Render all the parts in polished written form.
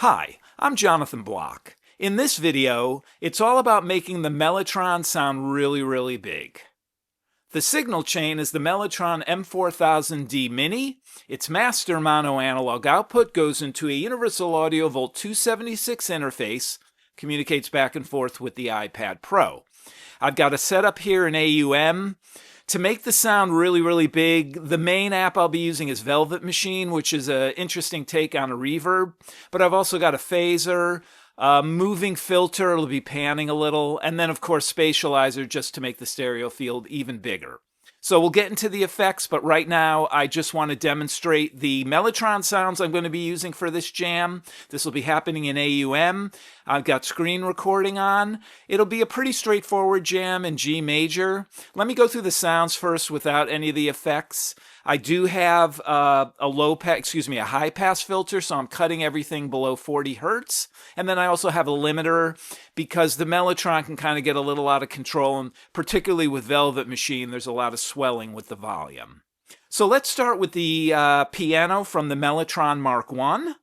Hi, I'm Jonathan Block. In this video, it's all about making the Mellotron sound really big. The signal chain is the Mellotron M4000D Mini. Its master mono analog output goes into a Universal Audio Volt 276 interface, communicates back and forth with the iPad Pro. I've got a setup here in AUM. To make the sound really big, the main app I'll be using is Velvet Machine, which is an interesting take on a reverb. But I've also got a phaser, a moving filter, it'll be panning a little, and then of course Spatializer just to make the stereo field even bigger. So we'll get into the effects, but right now I just want to demonstrate the Mellotron sounds I'm going to be using for this jam. This will be happening in AUM. I've got screen recording on. It'll be a pretty straightforward jam in G major. Let me go through the sounds first without any of the effects. I do have a high pass filter, so I'm cutting everything below 40 hertz. And then I also have a limiter because the Mellotron can kind of get a little out of control, and particularly with Velvet Machine, there's a lot of swelling with the volume. So let's start with the piano from the Mellotron Mark I.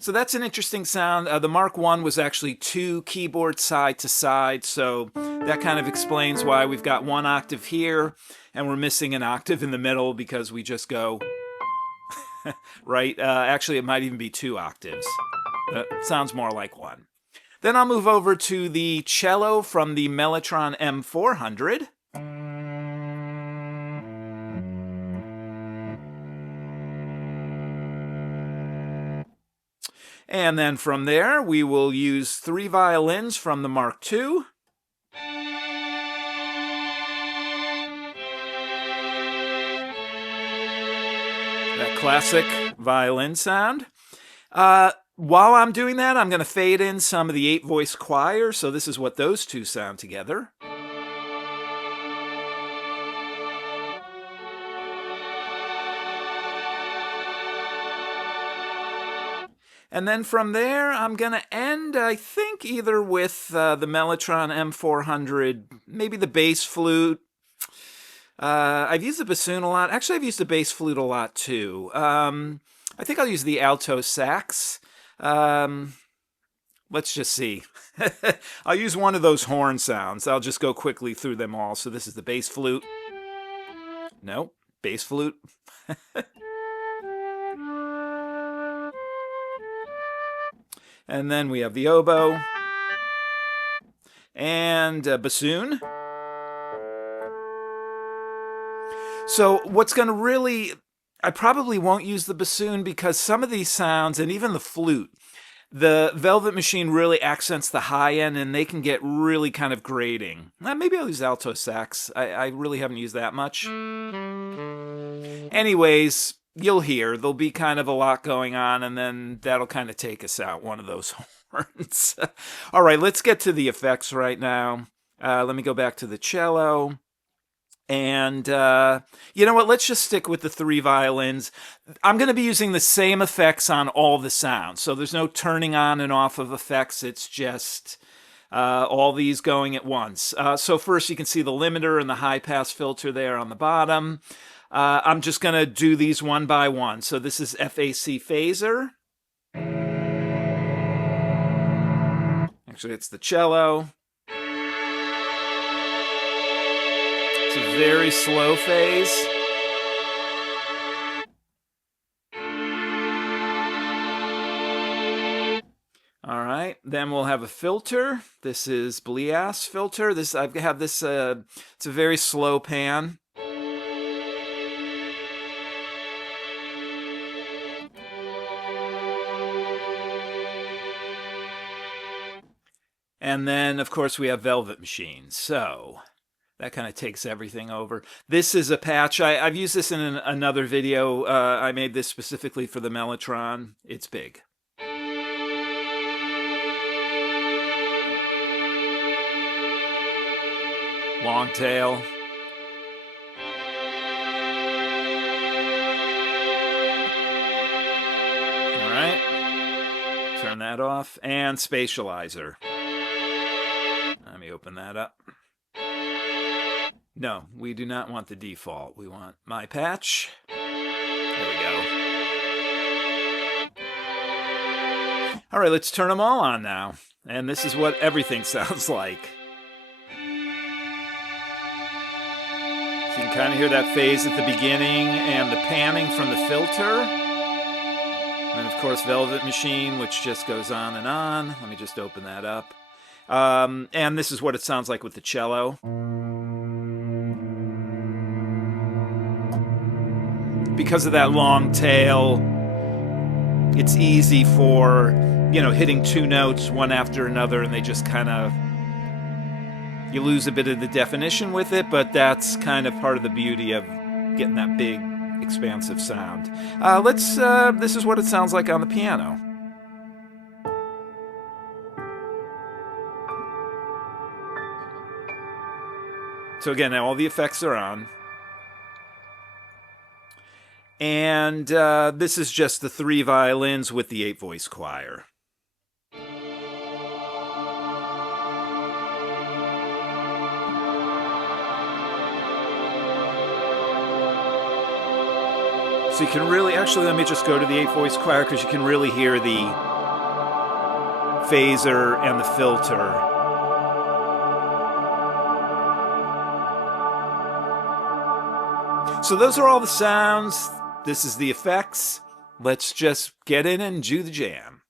So that's an interesting sound. The Mark I was actually two keyboards side to side, so that kind of explains why we've got one octave here and we're missing an octave in the middle because we just go right. Actually, it might even be two octaves. That sounds more like one. Then I'll move over to the cello from the Mellotron M400. And then from there, we will use three violins from the Mark II. That classic violin sound. While I'm doing that, I'm going to fade in some of the 8-voice choir, so this is what those two sound together. And then from there, I'm going to end, I think, either with the Mellotron M400, maybe the bass flute. I've used the bassoon a lot. Actually, I've used the bass flute a lot, too. I think I'll use the alto sax. Let's just see. I'll use one of those horn sounds. I'll just go quickly through them all. So this is the bass flute. No, bass flute. And then we have the oboe and a bassoon. So what's going to really, I probably won't use the bassoon because some of these sounds, and even the flute, the Velvet Machine really accents the high end and they can get really kind of grating. Maybe I'll use alto sax. I really haven't used that much. Anyways, you'll hear there'll be kind of a lot going on, and then that'll kind of take us out, one of those horns. All right, let's get to the effects right now. Let me go back to the cello. And you know what? Let's just stick with the three violins. I'm going to be using the same effects on all the sounds. So there's no turning on and off of effects. It's just all these going at once. So first you can see the limiter and the high pass filter there on the bottom. I'm just going to do these one by one. So this is FAC Phazer. Actually, it's the cello. It's a very slow phase. All right, then we'll have a filter. This is Bleass filter. I have this. It's a very slow pan. And then, of course, we have Velvet Machine. So that kind of takes everything over. This is a patch. I've used this in another video. I made this specifically for the Mellotron. It's big. Long tail. All right. Turn that off. And Spatializer. Let me open that up. No, we do not want the default. We want my patch. There we go. All right, let's turn them all on now. And this is what everything sounds like. So you can kind of hear that phase at the beginning and the panning from the filter. And of course, Velvet Machine, which just goes on and on. Let me just open that up. And this is what it sounds like with the cello. Because of that long tail, it's easy for, hitting two notes one after another, and they just kind of, you lose a bit of the definition with it, but that's kind of part of the beauty of getting that big, expansive sound. This is what it sounds like on the piano. So again, all the effects are on. And this is just the 3 violins with the 8-voice choir. So you can really, actually, let me just go to the 8-voice choir because you can really hear the phaser and the filter. So those are all the sounds. This is the effects. Let's just get in and do the jam.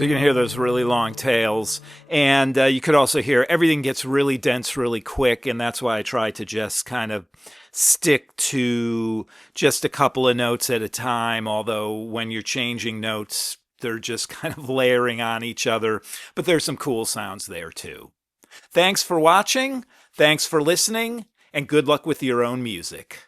So you can hear those really long tails, and you could also hear everything gets really dense really quick, and that's why I try to just kind of stick to just a couple of notes at a time, although when you're changing notes, they're just kind of layering on each other, but there's some cool sounds there too. Thanks for watching, thanks for listening, and good luck with your own music.